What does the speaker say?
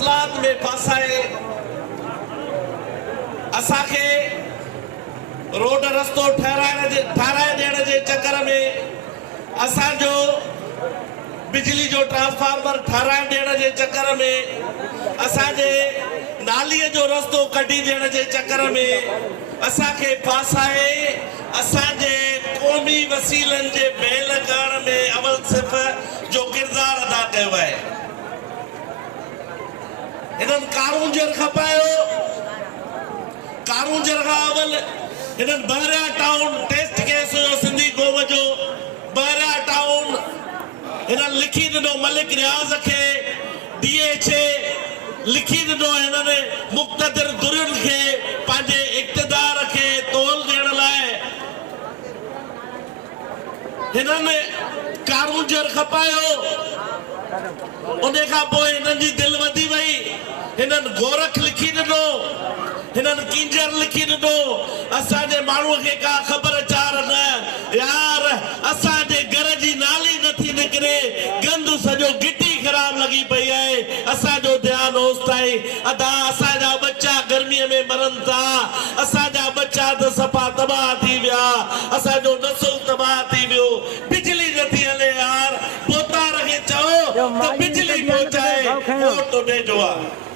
मसलात में फासाए असा के रोड रस्तो ठाराए देने के चक्कर में असा जो बिजली जो ट्रांसफार्मर ठाराए देने के चक्कर में असा जे नाली जो रस्तो कटी देने के चक्कर में असा के फासाए असा जे कौमी वसीलन जे बेल करण में अवल सिर्फ जो किरदार अदा कयो है इन्हनि कानून जर खपायो कानून जर खां अवल इन्हनि बहरिया टाउन टेस्ट केस हुयो सिंधी कौम जो बहरिया टाउन इन्हनि लिखी ॾिनो मलिक रियाज़ खे DHA लिखी ॾिनो इन्हनि मुक़्तदिर दुरियुनि खे पंहिंजे इक़्तिदार खे तोल ॾियण लाइ इन्हनि कानून जर खपायो उन खां पोइ इन्हनि जी दिलि वधी वई इन्हनि गोरख लिखी ॾिनो इन्हनि कींजर लिखी ॾिनो असांजे माण्हूअ खे का ख़बर चार न यार असांजे घर जी नाली नथी निकिरे गंद सॼो गिटी ख़राब लॻी पई आहे असांजो ध्यानु होसि ताईं अदा असांजा बच्चा गर्मीअ में मरनि था असांजा बच्चा त सफ़ा तबाह थी विया असांजो नसुल तबाह थी वियो बिजली नथी हले यार पोतार खे चओ त बिजली पहुचाए वोट ॾिजो आहे।